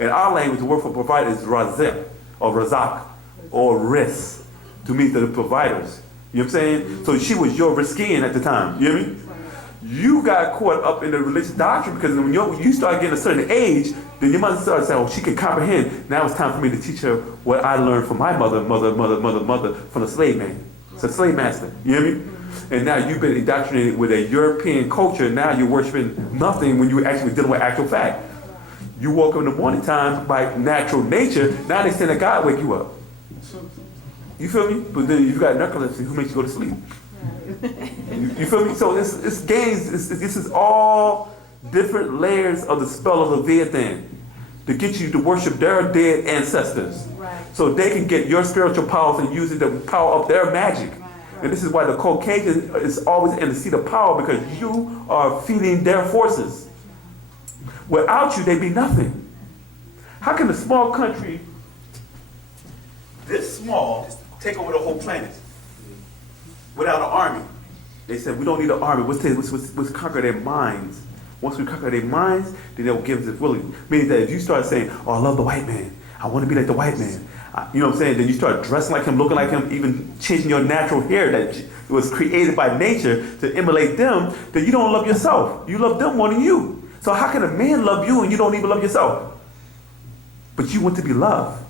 In our language, the word for provider is razak, or razak, or ris, to mean the providers. You know what I'm saying? So she was your riskian at the time. You hear me? You got caught up in the religious doctrine because when you start getting a certain age, then your mother started saying, oh, she can comprehend. Now it's time for me to teach her what I learned from my mother from the slave man. It's a slave master. You hear me? And now you've been indoctrinated with a European culture. Now you're worshiping nothing when you're actually dealing with actual fact. You woke up in the morning time by natural nature. Now they send a God wake you up. You feel me? But then you got narcolepsy. Who makes you go to sleep? You feel me? So it's games. This is all different layers of the spell of Leviathan to get you to worship their dead ancestors. Right. So they can get your spiritual powers and use it to power up their magic. Right. And this is why the Caucasian is always in the seat of power, because you are feeding their forces. Without you, they'd be nothing. How can a small country this small take over the whole planet without an army? They said, we don't need an army. Let's conquer their minds. Once we conquer their minds, then they'll give us willing. Meaning that if you start saying, oh, I love the white man, I want to be like the white man, you know what I'm saying? Then you start dressing like him, looking like him, even changing your natural hair that was created by nature to emulate them, then you don't love yourself. You love them more than you. So how can a man love you and you don't even love yourself? But you want to be loved.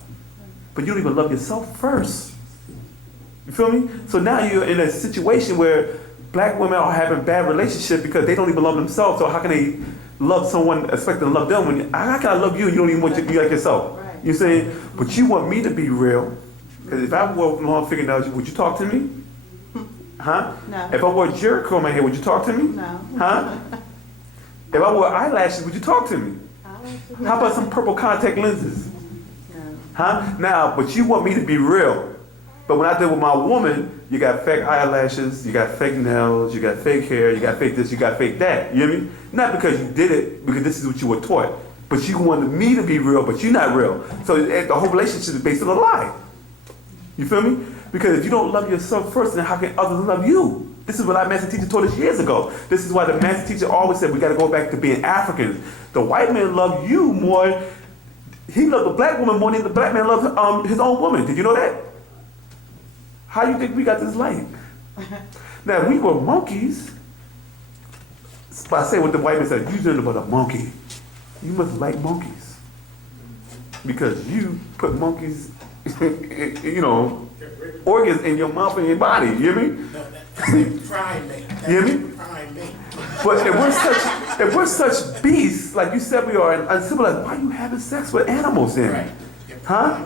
But you don't even love yourself first. You feel me? So now you're in a situation where black women are having bad relationships because they don't even love themselves. So how can they love someone, expect to love them when how can I love you and you don't even want to be like yourself? Right. You saying, but you want me to be real. Because if I wore long fingernails, would you talk to me? Huh? No. If I wore Jericho in my hair, would you talk to me? No. Huh? If I wore eyelashes, would you talk to me? How about some purple contact lenses? No. Huh? Now, but you want me to be real. But when I deal with my woman, you got fake eyelashes, you got fake nails, you got fake hair, you got fake this, you got fake that. You hear me? Not because you did it, because this is what you were taught. But you wanted me to be real, but you're not real. So the whole relationship is based on a lie. You feel me? Because if you don't love yourself first, then how can others love you? This is what our master teacher taught us years ago. This is why the master teacher always said we got to go back to being Africans. The white man loved you more. He loved the black woman more than the black man loved his own woman. Did you know that? How do you think we got this light? Now, we were monkeys. But I say what the white man said, you're nothing but a monkey. You must like monkeys. Because you put monkeys, you know, organs in your mouth and your body. You hear me? Primate. You hear me? But if we're such beasts, like you said we are, and uncivilized, why are you having sex with animals then? Right. Huh?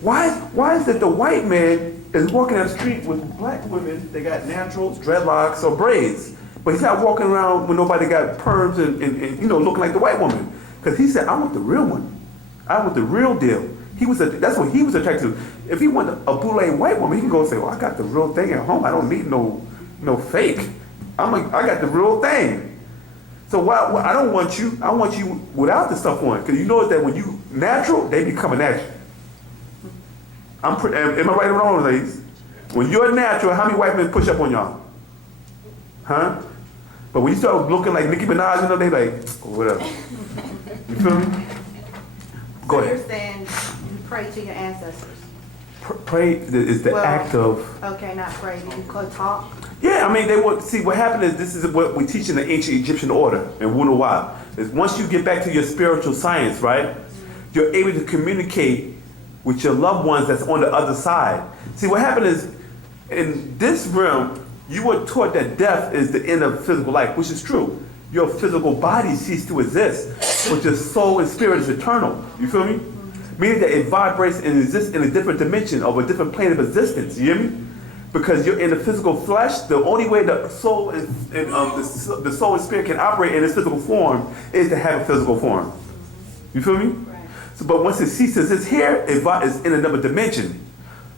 Why is it the white man is walking down the street with black women, they got naturals, dreadlocks, or braids, but he's not walking around when nobody got perms and you know, looking like the white woman? Because he said, I want the real one. I want the real deal. That's what he was attracted to. If he wanted a bootleg white woman, he can go and say, well, I got the real thing at home. I don't need no fake. I got the real thing. So why I don't want you. I want you without the stuff on. Because you know that when you natural, they be coming at you. Am I right or wrong, ladies? When you're natural, how many white men push up on y'all? Huh? But when you start looking like Nicki Minaj, you know, they like, oh, whatever. You feel me? Go ahead. You're saying you pray to your ancestors. Pray is the act of. Okay, not pray. You could talk. Yeah, I mean, they would see what happened is this is what we teach in the ancient Egyptian order in Wu-nuwaup. Is once you get back to your spiritual science, right, you're able to communicate with your loved ones that's on the other side. See, what happened is in this realm, you were taught that death is the end of physical life, which is true. Your physical body ceases to exist, but your soul and spirit is eternal. You feel me? Meaning that it vibrates and exists in a different dimension of a different plane of existence. You hear me? Because you're in the physical flesh, the only way the soul and the soul and spirit can operate in this physical form is to have a physical form. You feel me? Right. So, but once it ceases, it's here. It's in another dimension.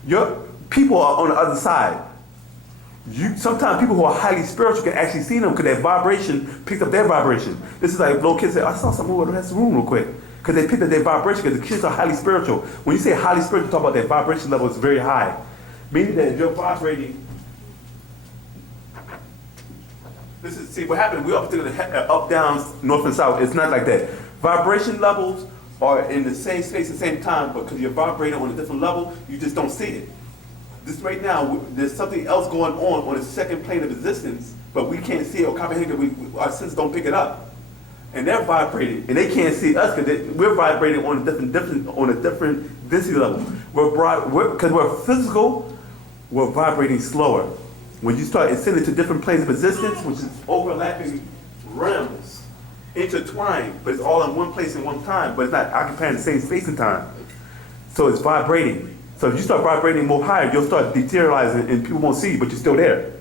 Your people are on the other side. Sometimes people who are highly spiritual can actually see them because their vibration picks up their vibration. This is like little kids say, I saw someone who went to the room real quick. Because they picked up their vibration, because the kids are highly spiritual. When you say highly spiritual, talk about their vibration level is very high. Meaning that if you're vibrating, see what happened, we're up, down, north and south. It's not like that. Vibration levels are in the same space at the same time, but because you're vibrating on a different level, you just don't see it. This right now, there's something else going on a second plane of existence, but we can't see it or comprehend it. Our senses don't pick it up. And they're vibrating, and they can't see us because we're vibrating on a different density level. Because we're physical, we're vibrating slower. When you start ascending to different planes of existence, which is overlapping realms, intertwined, but it's all in one place in one time, but it's not occupying the same space and time. So it's vibrating. So if you start vibrating more higher, you'll start deteriorizing and people won't see you, but you're still there.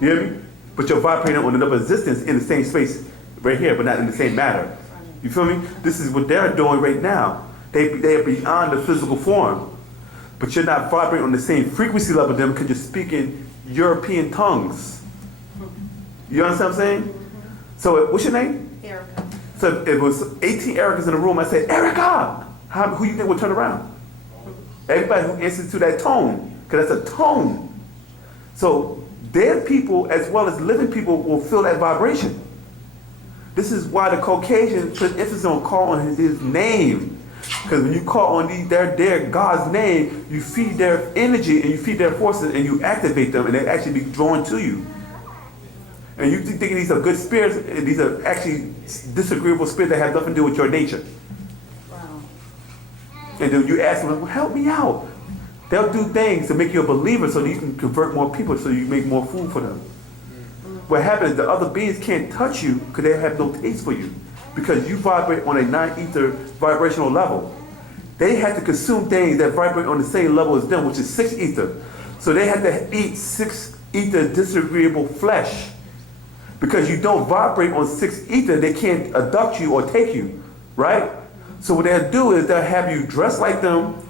You hear me? But you're vibrating on another existence in the same space right here, but not in the same matter. You feel me? This is what they're doing right now. They are beyond the physical form. But you're not vibrating on the same frequency level with them because you're speaking European tongues. You understand what I'm saying? So what's your name? Erica. So if it was 18 Ericas in the room, I said, Erica! Who you think would turn around? Everybody who answers to that tone, because that's a tone. So dead people as well as living people will feel that vibration. This is why the Caucasian put emphasis on calling his name. Because when you call on their God's name, you feed their energy and you feed their forces and you activate them and they actually be drawn to you. And you think these are good spirits, and these are actually disagreeable spirits that have nothing to do with your nature. Wow. And then you ask them, well, help me out. They'll do things to make you a believer so that you can convert more people so you make more food for them. What happens is the other beings can't touch you because they have no taste for you. Because you vibrate on a non-ether vibrational level. They have to consume things that vibrate on the same level as them, which is 6 ether. So they have to eat 6 ether disagreeable flesh. Because you don't vibrate on 6 ether, they can't abduct you or take you, right? So what they'll do is they'll have you dress like them,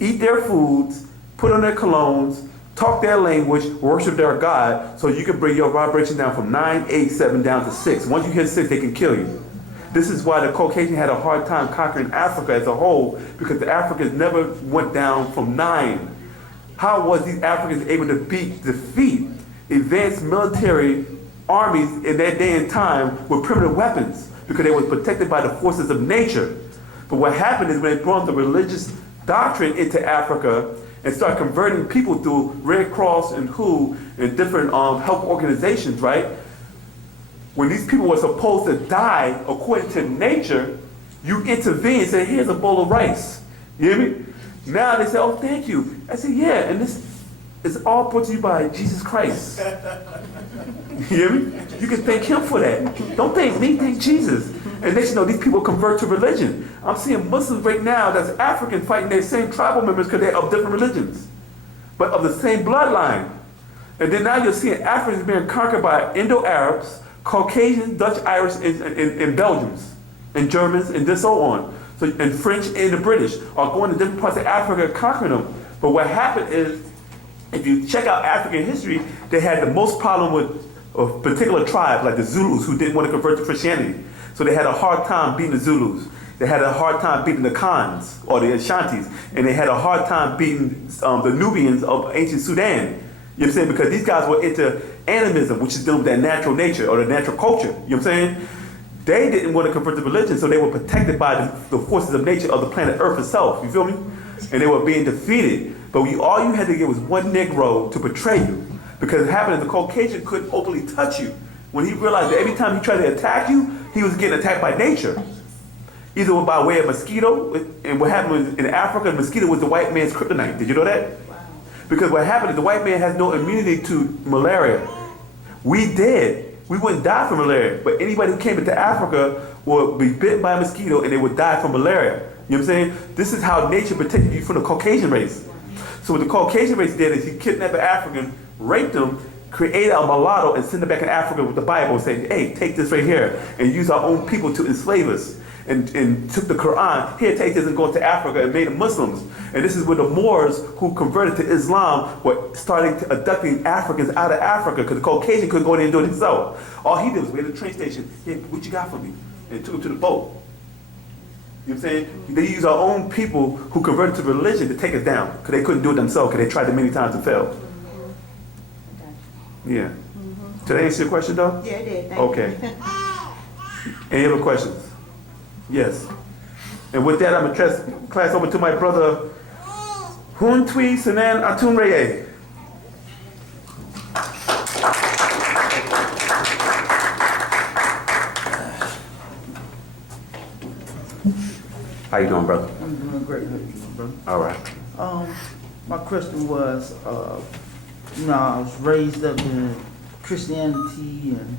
eat their foods, put on their colognes, talk their language, worship their God, so you can bring your vibration down from 9, 8, 7 down to 6. Once you hit 6, they can kill you. This is why the Caucasian had a hard time conquering Africa as a whole, because the Africans never went down from 9. How was these Africans able to defeat advanced military armies in that day and time with primitive weapons? Because they were protected by the forces of nature. But what happened is when they brought the religious doctrine into Africa and started converting people through Red Cross and WHO and different health organizations, right? When these people were supposed to die according to nature, you intervene and say, here's a bowl of rice. You hear me? Now they say, oh, thank you. I say, yeah, and this is all brought to you by Jesus Christ. You hear me? You can thank him for that. Don't thank me, thank Jesus. And next you know, these people convert to religion. I'm seeing Muslims right now that's African fighting their same tribal members because they're of different religions, but of the same bloodline. And then now you're seeing Africans being conquered by Indo-Arabs, Caucasians, Dutch, Irish, and Belgians, and Germans, and so on. So, and French and the British are going to different parts of Africa conquering them. But what happened is, if you check out African history, they had the most problem with a particular tribe, like the Zulus, who didn't want to convert to Christianity. So they had a hard time beating the Zulus. They had a hard time beating the Khans, or the Ashantis. And they had a hard time beating the Nubians of ancient Sudan. You know what I'm saying? Because these guys were into animism, which is dealing with their natural nature or their natural culture. You know what I'm saying? They didn't want to convert to religion, so they were protected by the forces of nature of the planet Earth itself. You feel me? And they were being defeated. But all you had to get was one Negro to betray you. Because it happened that the Caucasian couldn't openly touch you. When he realized that every time he tried to attack you, he was getting attacked by nature. Either by way of mosquito, and what happened in Africa, the mosquito was the white man's kryptonite. Did you know that? Because what happened is the white man has no immunity to malaria. We did. We wouldn't die from malaria. But anybody who came into Africa would be bitten by a mosquito and they would die from malaria. You know what I'm saying? This is how nature protected you from the Caucasian race. So what the Caucasian race did is he kidnapped an African, raped him, created a mulatto, and sent him back in Africa with the Bible saying, hey, take this right here, and use our own people to enslave us. And took the Quran, here, take this and go to Africa and made them Muslims. And this is where the Moors who converted to Islam were starting to abducting Africans out of Africa because the Caucasian couldn't go there and do it himself. All he did was wait at the train station, hey, what you got for me? And took him to the boat. You know what I'm saying? They used our own people who converted to religion to take us down because they couldn't do it themselves because they tried it many times and failed. Yeah. Did I answer your question though? Yeah, it did. Thank Okay. you. Any other questions? Yes. And with that, I'm going to class over to my brother, Hun-Tui Sanan Atunreye. How you doing, brother? I'm doing great. How you doing, brother? All right. My question was, I was raised up in Christianity and,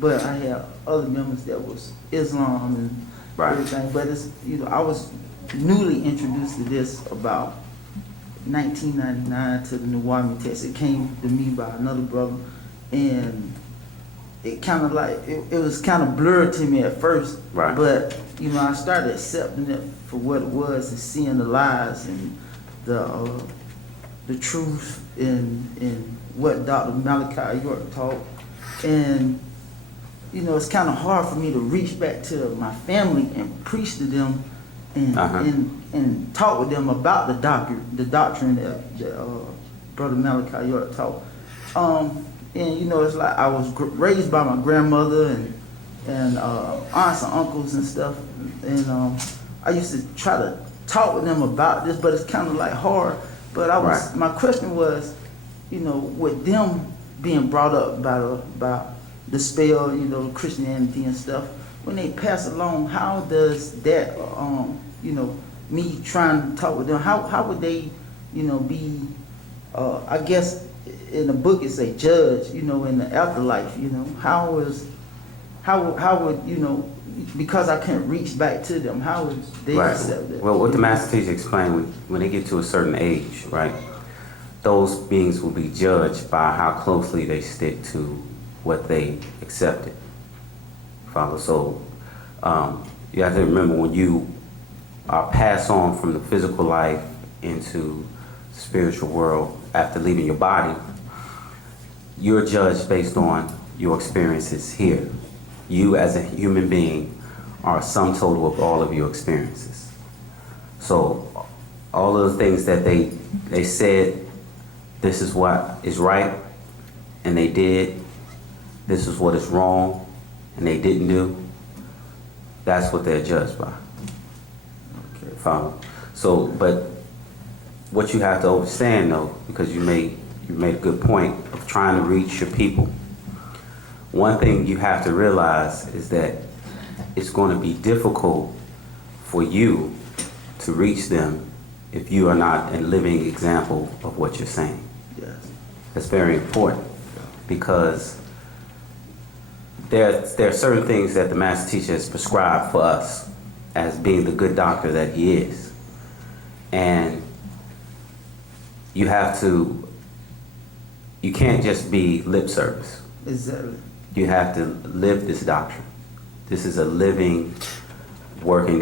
but I had other members that was Islam and Right. everything. But it's, I was newly introduced to this about 1999 to the Wu-nuwaup text. It came to me by another brother, and it kind of like, it was kind of blurred to me at first. Right. But, I started accepting it for what it was and seeing the lies and the truth in what Dr. Malachi York taught. And, it's kind of hard for me to reach back to my family and preach to them and and talk with them about the doctrine that Brother Malachi York taught. And it's like I was raised by my grandmother and aunts and uncles and stuff, and I used to try to talk with them about this, but it's kind of like hard. But my question was, with them being brought up by the spell, Christianity and stuff, when they pass along, how does that, me trying to talk with them, how would they, be, I guess in the book it say judge, in the afterlife, how would, because I can't reach back to them, how would they accept it? Well, what the master teacher explained, when they get to a certain age, right, those beings will be judged by how closely they stick to what they accepted. Follow? So you have to remember, when you pass on from the physical life into the spiritual world after leaving your body, you're judged based on your experiences here. You as a human being are a sum total of all of your experiences. So all of the things that they said, this is what is right, and they did, this is what is wrong, and they didn't do, that's what they're judged by. Okay, follow? So, but what you have to understand though, because you made a good point of trying to reach your people. One thing you have to realize is that it's going to be difficult for you to reach them if you are not a living example of what you're saying. Yes. That's very important, because there are certain things that the master teacher has prescribed for us as being the good doctor that he is. And you can't just be lip service. Exactly. You have to live this doctrine. This is a living, working.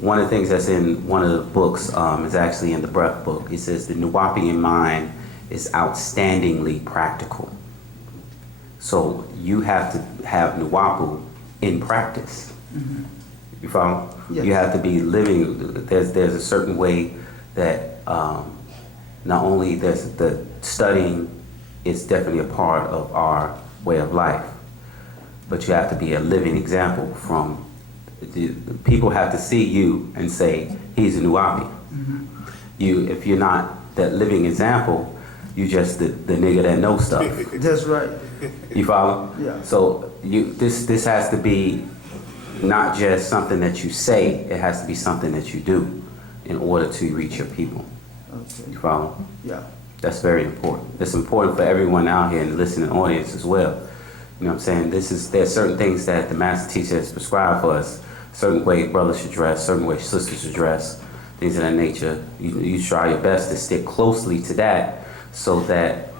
One of the things that's in one of the books is actually in the breath book. It says the Nuwaupian mind is outstandingly practical. So you have to have Wu-nuwaupu in practice. Mm-hmm. You follow? Yes. You have to be living. There's a certain way that not only there's the studying is definitely a part of our way of life, but you have to be a living example. From the people have to see you and say, he's a Nuwaupi. Mm-hmm. If you're not that living example, you just the nigga that knows stuff. That's right. You follow? Yeah. So this has to be not just something that you say, it has to be something that you do in order to reach your people. Okay. You follow? Yeah. That's very important. It's important for everyone out here in the listening audience as well. You know what I'm saying? There's certain things that the master teacher has prescribed for us. Certain way brothers should dress, certain way sisters should dress, things of that nature. You try your best to stick closely to that, so that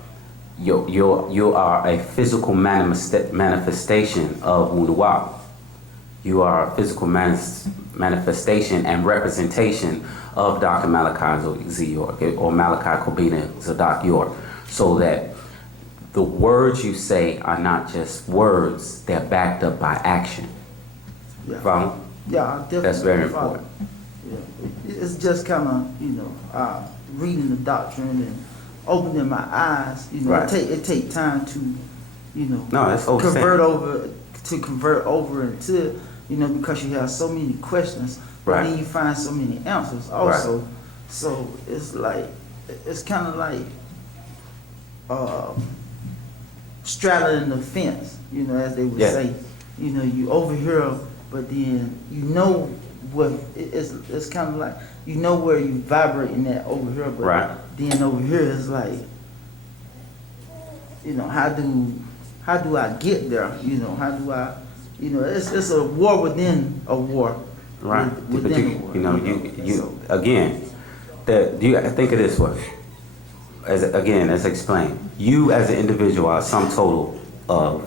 you are a physical manifestation of Wu-nuwaup. You are a physical manifestation and representation of Dr. Malachi Z. York, or Malachi Kobina Zadok York, so that the words you say are not just words, they're backed up by action. Yeah. Follow? Yeah, I definitely That's very follow. important. Yeah. It's just kind of, reading the doctrine and opening my eyes. Right. It take time to, No, that's convert over into because you have so many questions, but Right. then you find so many answers also. So it's like, it's kind of like straddling the fence, as they would Yeah. say. You overhear, but then what it's kind of like where you vibrating that over here, but Right. then over here is like, how do I get there? How do I, it's a war within a war. Right. But Within a war. So, again, you think of this way. As explained, you as an individual are sum total of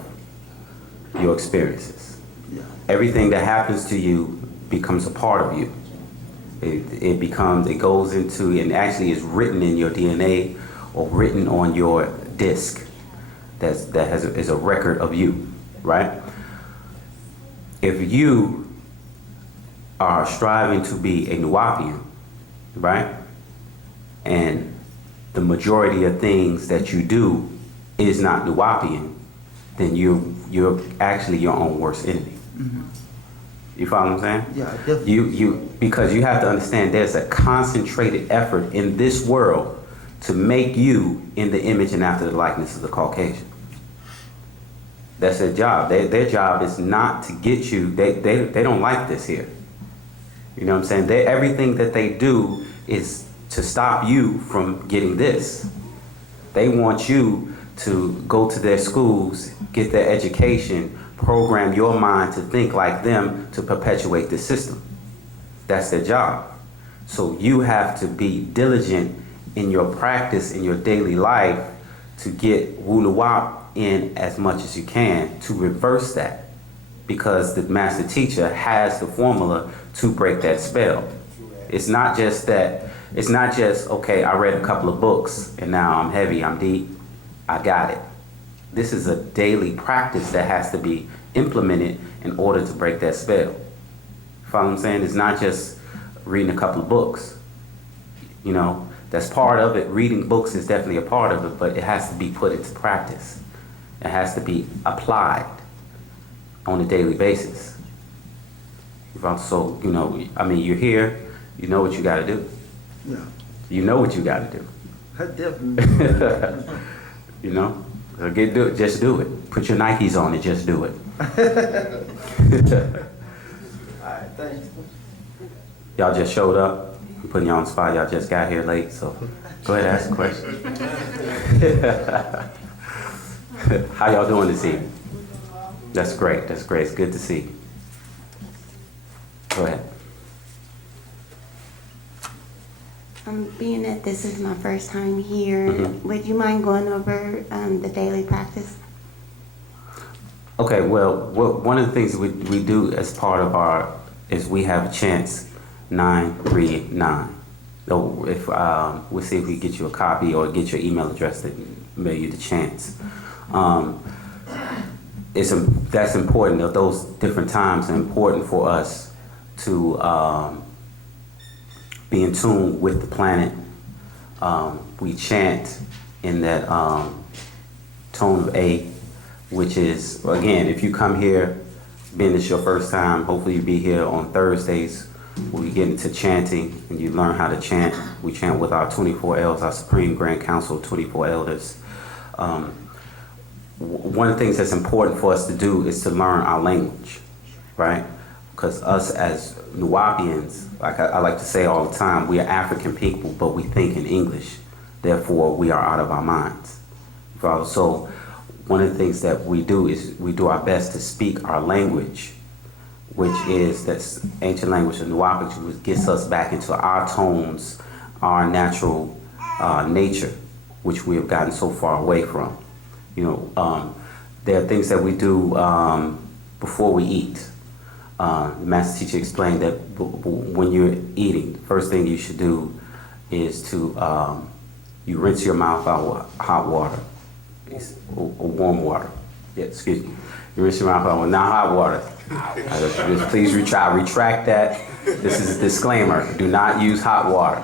your experiences. yeah. Everything that happens to you becomes a part of you. It goes into, and actually is written in your DNA or written on your disc is a record of you, right? If you are striving to be a Nuwaupian, right? And the majority of things that you do is not Nuwaupian, then you're actually your own worst enemy. You follow what I'm saying? Yeah, definitely. Because you have to understand there's a concentrated effort in this world to make you in the image and after the likeness of the Caucasian. That's their job. Their job is not to get you, they don't like this here. You know what I'm saying? Everything that they do is to stop you from getting this. They want you to go to their schools, get their education, program your mind to think like them to perpetuate the system. That's their job. So you have to be diligent in your practice, in your daily life, to get Wu-nuwaup in as much as you can to reverse that. Because the master teacher has the formula to break that spell. It's not just, okay, I read a couple of books and now I'm heavy, I'm deep, I got it. This is a daily practice that has to be implemented in order to break that spell. Follow what I'm saying? It's not just reading a couple of books. That's part of it. Reading books is definitely a part of it, but it has to be put into practice. It has to be applied on a daily basis. So, you're here, you know what you got to do. Yeah. You know what you got to do. I definitely. So just do it. Put your Nikes on and just do it. All right, thanks. Y'all just showed up. I'm putting y'all on the spot. Y'all just got here late, so go ahead and ask a question. How y'all doing this evening? That's great. That's great. It's good to see you. Go ahead. Being that this is my first time here, would you mind going over the daily practice? Okay, well, one of the things we do as part of is we have a chants 939. So if we'll see if we get you a copy or get your email address that mail you the chants. That's important. Those different times are important for us to be in tune with the planet. We chant in that tone of A, which is, again, if you come here, being this your first time, hopefully you'll be here on Thursdays. We get into chanting and you learn how to chant. We chant with our 24 elders, our Supreme Grand Council of 24 elders. One of the things that's important for us to do is to learn our language, right? Because us as Nuwaupians, like I like to say all the time, we are African people, but we think in English. Therefore, we are out of our minds. So one of the things that we do is we do our best to speak our language, which is that's ancient language of Nuwaupu, which gets us back into our tones, our natural nature, which we have gotten so far away from. There are things that we do before we eat. The master teacher explained that when you're eating, the first thing you should do is to you rinse your mouth out with hot water or warm water. Yeah, excuse me. You rinse your mouth out with not hot water. Please retract that. This is a disclaimer. Do not use hot water.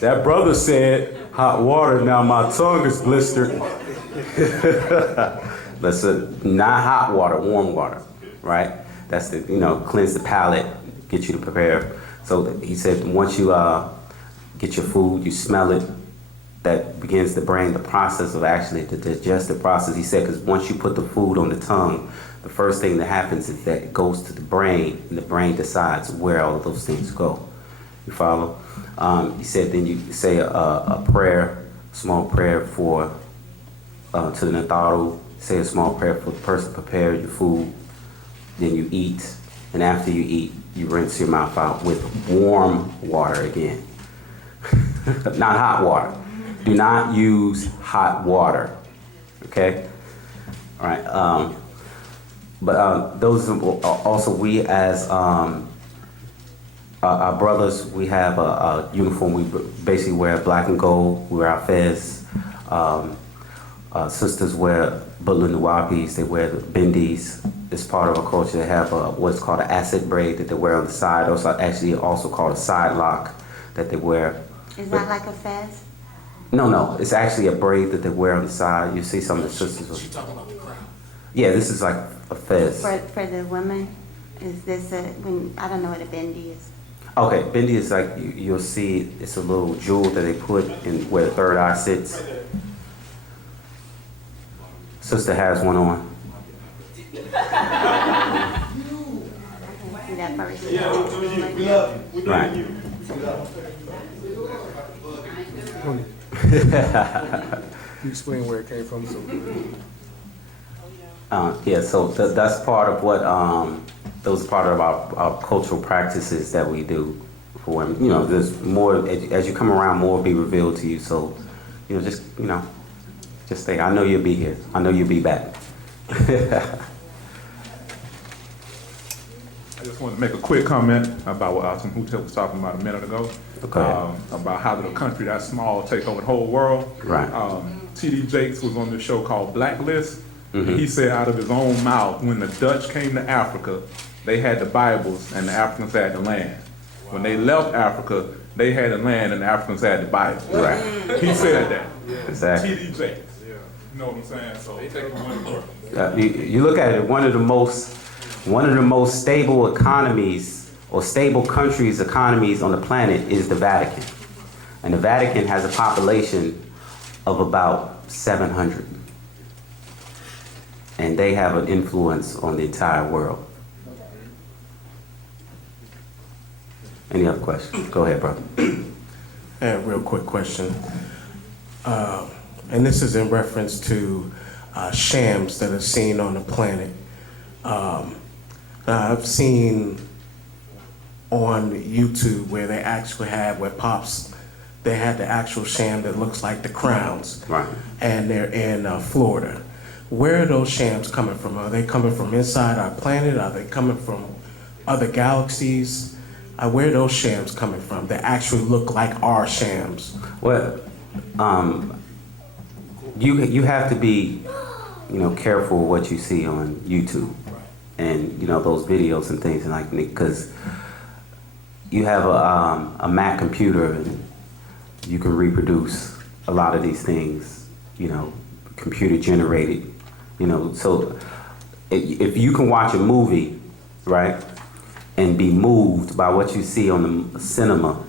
That brother said hot water. Now my tongue is blistered. Not hot water, warm water. right? That's the, cleanse the palate, get you to prepare. So he said once you get your food, you smell it, that begins the brain, the process of actually the digestive process. He said, because once you put the food on the tongue, the first thing that happens is that it goes to the brain, and the brain decides where all of those things go. You follow? He said then you say a prayer, small prayer for to the Natharu. Say a small prayer for the person prepare your food. Then you eat, and after you eat, you rinse your mouth out with warm water again, not hot water. Do not use hot water. Okay. All right. But those are also, we as our brothers, we have a uniform. We basically wear black and gold. We wear our fez. Sisters wear Wu-nuwaupis. They wear the bindis. It's part of our culture. They have what's called an acid braid that they wear on the side. Also called a side lock that they wear. Is that like a fez? No. It's actually a braid that they wear on the side. You see some of the sisters. She's talking about the crown. Yeah, this is like a fez. For the women, is this I don't know what a bindi is. Okay, bindi is like, you'll see it's a little jewel that they put in where the third eye sits. Sister has one on. See that first? Right. You explain where it came from, so. Yeah, so that's part of what, those are part of our cultural practices that we do for women. There's more, as you come around, more will be revealed to you. So, just stay. I know you'll be here. I know you'll be back. I just want to make a quick comment about what Asim Hutep was talking about a minute ago. Okay. About how the country that small take over the whole world. Right. T.D. Jakes was on this show called Blacklist. And he said out of his own mouth, when the Dutch came to Africa, they had the Bibles and the Africans had the land. When they left Africa, they had the land and the Africans had the Bible. Right. He said that. Exactly. T.D. Jakes. You know what I'm saying? So they take one. You look at it, one of the most stable economies or stable countries' economies on the planet is the Vatican. And the Vatican has a population of about 700. And they have an influence on the entire world. Any other questions? Go ahead, brother. Real quick question. And this is in reference to shams that are seen on the planet. I've seen on YouTube where they actually have, where Pops, they had the actual sham that looks like the crowns. Right. And they're in Florida. Where are those shams coming from? Are they coming from inside our planet? Are they coming from other galaxies? Where are those shams coming from that actually look like our shams? Well, you have to be, careful what you see on YouTube, and those videos and things, and like, because you have a Mac computer and you can reproduce a lot of these things, computer generated, so if you can watch a movie, right, and be moved by what you see on the cinema,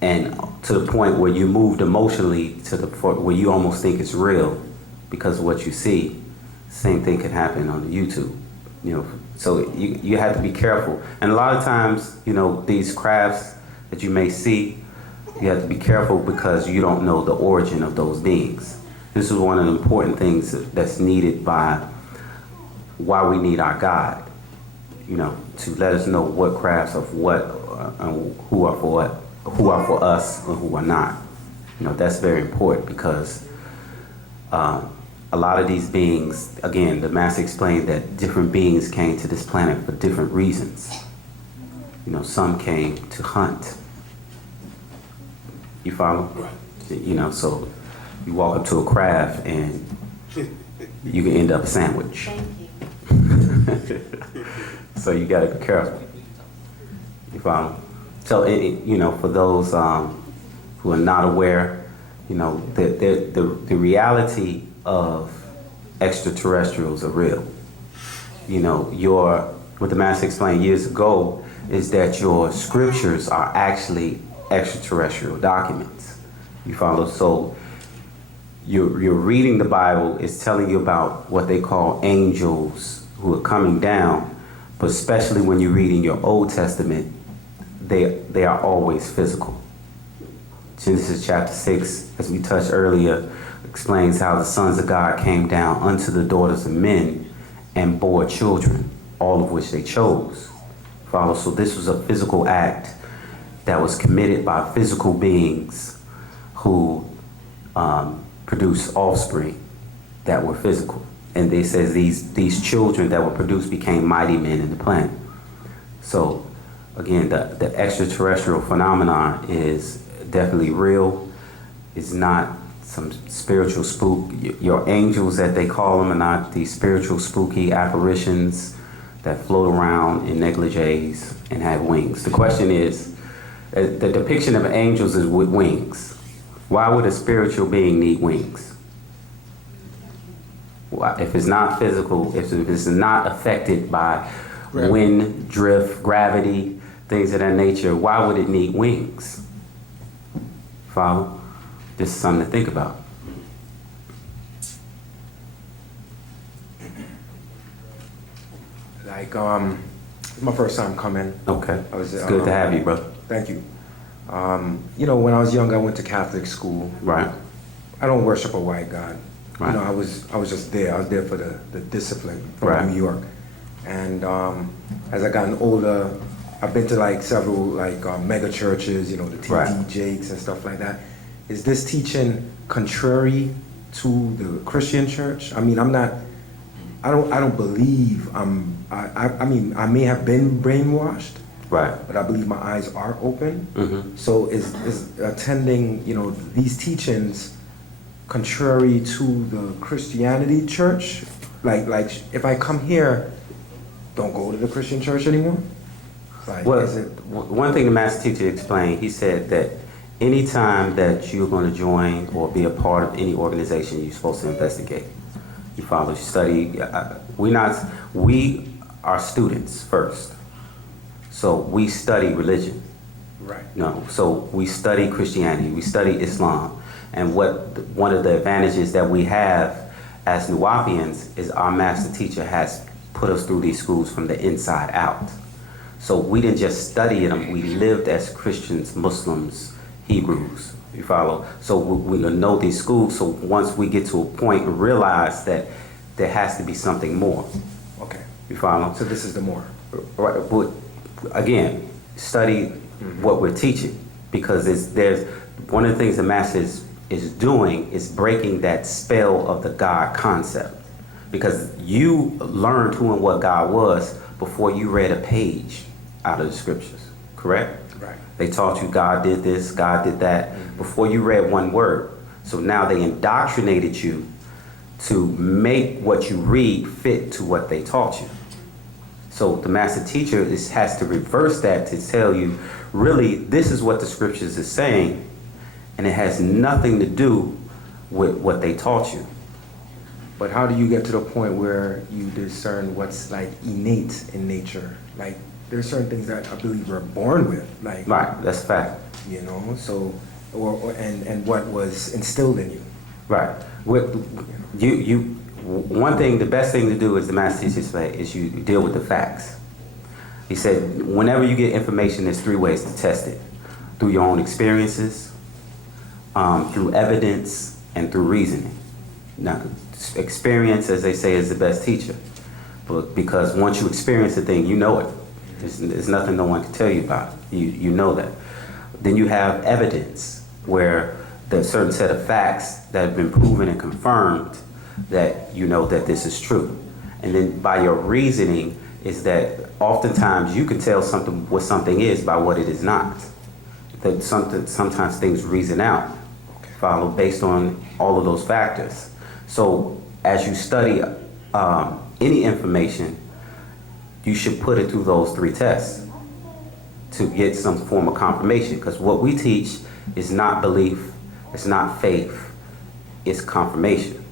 and to the point where you moved emotionally to the point where you almost think it's real because of what you see, same thing could happen on the YouTube, so you have to be careful. And a lot of times, these crafts that you may see, you have to be careful because you don't know the origin of those beings. This is one of the important things that's needed by why we need our God, to let us know what crafts of what, who are for what, who are for us and who are not. That's very important because a lot of these beings, again, the Master explained that different beings came to this planet for different reasons. Some came to hunt. You follow? Right. So you walk up to a craft and you can end up a sandwich. Thank you. So you got to be careful. You follow? So, for those who are not aware, the reality of extraterrestrials are real. what the master explained years ago is that your scriptures are actually extraterrestrial documents. You follow? So you're reading the Bible, it's telling you about what they call angels who are coming down, but especially when you're reading your Old Testament, they are always physical. Genesis chapter 6, as we touched earlier, explains how the sons of God came down unto the daughters of men and bore children, all of which they chose. Follow? So this was a physical act that was committed by physical beings who produced offspring that were physical. And they says these children that were produced became mighty men in the planet. So again, the extraterrestrial phenomenon is definitely real. It's not some spiritual spook. Your angels, that they call them, are not these spiritual spooky apparitions that float around in negligees and have wings. The question is, the depiction of angels is with wings. Why would a spiritual being need wings? If it's not physical, if it's not affected by wind, drift, gravity, things of that nature, why would it need wings? Follow? This is something to think about. Like, it's my first time coming. Okay. It's good to have you, bro. Thank you. When I was young, I went to Catholic school. Right. I don't worship a white God. Right. I was just there. I was there for the discipline from Right. New York. And as I gotten older, I've been to like several mega churches, the TD Right. Jakes and stuff like that. Is this teaching contrary to the Christian church? I mean, I don't believe I may have been brainwashed, Right. but I believe my eyes are open. Mm-hmm. So is attending, these teachings contrary to the Christianity church? Like if I come here, don't go to the Christian church anymore? Well, Is it? one thing the master teacher explained, he said that anytime that you're going to join or be a part of any organization, you're supposed to investigate. You follow, study. We are students first. So we study religion. Right. No, so we study Christianity, we study Islam. And one of the advantages that we have as Nuwaupians is our master teacher has put us through these schools from the inside out. So we didn't just study them, we lived as Christians, Muslims, Hebrews, you follow? So we know these schools, so once we get to a point and realize that there has to be something more, Okay. you follow? So this is the more. Right, but again, study what we're teaching, because there's one of the things the master is doing is breaking that spell of the God concept, because you learned who and what God was before you read a page out of the scriptures, correct? Right. They taught you God did this, God did that, before you read one word. So now they indoctrinated you to make what you read fit to what they taught you. So the master teacher has to reverse that to tell you, really, this is what the scriptures is saying, and it has nothing to do with what they taught you. But how do you get to the point where you discern what's like innate in nature? Like there's certain things that I believe we're born with, like Right, that's a fact. So and what was instilled in you. Right. One thing, the best thing to do is the master teacher said, is you deal with the facts. He said, whenever you get information, there's three ways to test it: through your own experiences, through evidence, and through reasoning. Now, experience, as they say, is the best teacher, but because once you experience a thing, you know it. There's nothing no one can tell you about. You know that. Then you have evidence, where there's a certain set of facts that have been proven and confirmed that you know that this is true. And then by your reasoning is that oftentimes you can tell something what something is by what it is not. That sometimes things reason out, follow based on all of those factors. So as you study any information, you should put it through those three tests to get some form of confirmation. Because what we teach is not belief, it's not faith, it's confirmation.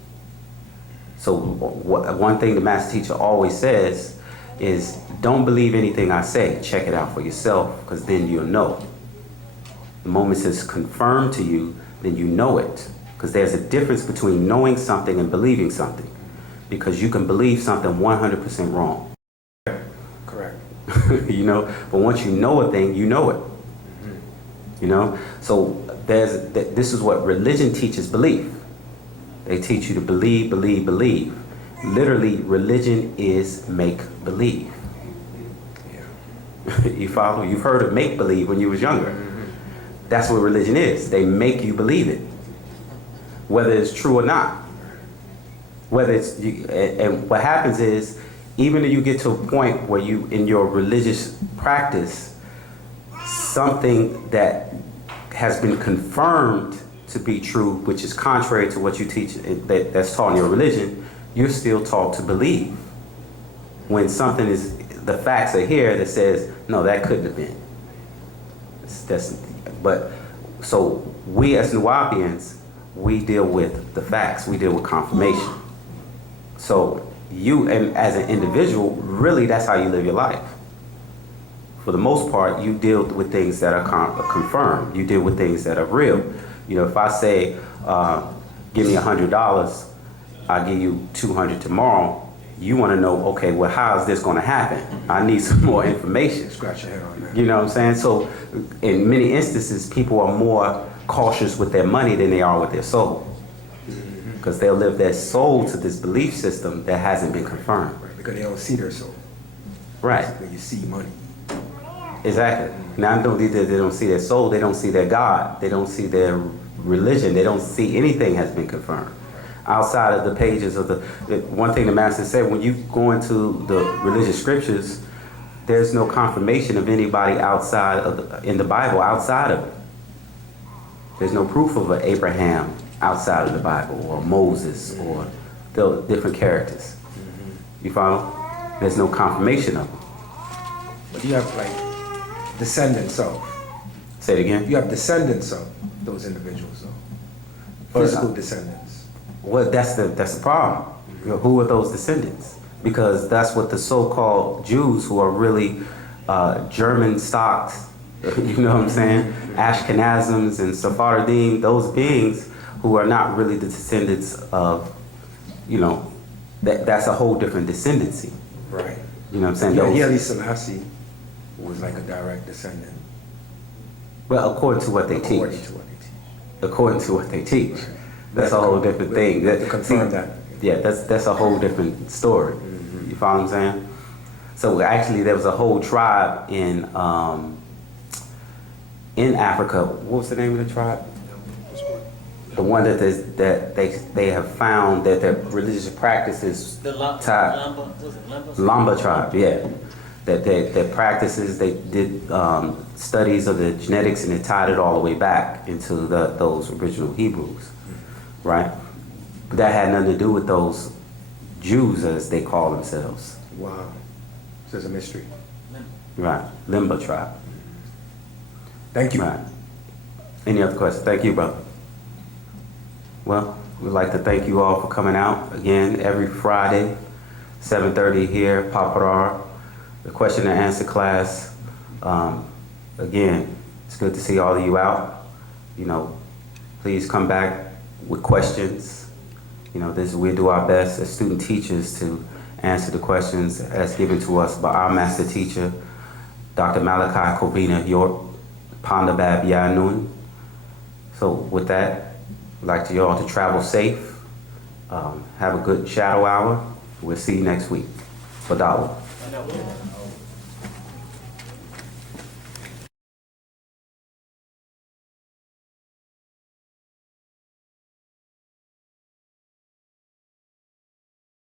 So one thing the master teacher always says is, don't believe anything I say. Check it out for yourself, because then you'll know. The moment it's confirmed to you, then you know it. Because there's a difference between knowing something and believing something. Because you can believe something 100% wrong. Correct. You know, but once you know a thing, you know it. You know, so this is what religion teaches belief. They teach you to believe, believe, believe. Literally, religion is make believe. Yeah. You follow? You've heard of make believe when you was younger. That's what religion is. They make you believe it, whether it's true or not. Whether it's and what happens is, even if you get to a point where you, in your religious practice, something that has been confirmed to be true, which is contrary to what you teach, that's taught in your religion, you're still taught to believe. When something is, the facts are here that says, no, that couldn't have been. But so we as Nuwaupians, we deal with the facts, we deal with confirmation. So you, and as an individual, really that's how you live your life. For the most part, you deal with things that are confirmed. You deal with things that are real. You know, if I say, give me $100, I'll give you $200 tomorrow, you want to know, okay, well, how is this going to happen? I need some more information. Scratch your head on that. You know what I'm saying? So in many instances, people are more cautious with their money than they are with their soul. Because they'll live their soul to this belief system that hasn't been confirmed. Right, because they don't see their soul. Right. When you see money. Exactly. Not only that they don't see their soul, they don't see their God. They don't see their religion. They don't see anything has been confirmed. Outside of the pages of the one thing the master said, when you go into the religious scriptures, there's no confirmation of anybody outside of in the Bible outside of it. There's no proof of an Abraham outside of the Bible, or Moses, or the different characters. You follow? There's no confirmation of them. But you have like descendants of. Say it again. You have descendants of those individuals though. Physical descendants. Well, that's the problem. You know, who are those descendants? Because that's what the so-called Jews, who are really German stocked, you know what I'm saying? Ashkenazim and Sephardim, those beings who are not really the descendants of, you know, that's a whole different descendancy. Right. You know what I'm saying? Yeah, Those- Haile Selassie was like a direct descendant. Well, according to what they teach. According to what they teach. According to what they teach. Right. That's a whole different thing. We have to confirm that. Yeah, that's a whole different story. You follow what I'm saying? So actually, there was a whole tribe in Africa. What was the name of the tribe? The one that they have found that their religious practices tied. Lamba tribe, yeah. That their practices, they did studies of the genetics, and they tied it all the way back into those original Hebrews, right? But that had nothing to do with those Jews, as they call themselves. Wow. So it's a mystery. Right, Limba tribe. Thank you. Right. Any other questions? Thank you, brother. Well, we'd like to thank you all for coming out again every Friday, 7:30 here, Paparar, the question and answer class. Again, it's good to see all of you out. You know, please come back with questions. You know, we do our best as student teachers to answer the questions as given to us by our master teacher, Dr. Malachi Kobina York, Pandabab Yanun. So with that, I'd like you all to travel safe. Have a good shadow hour. We'll see you next week. Badawa.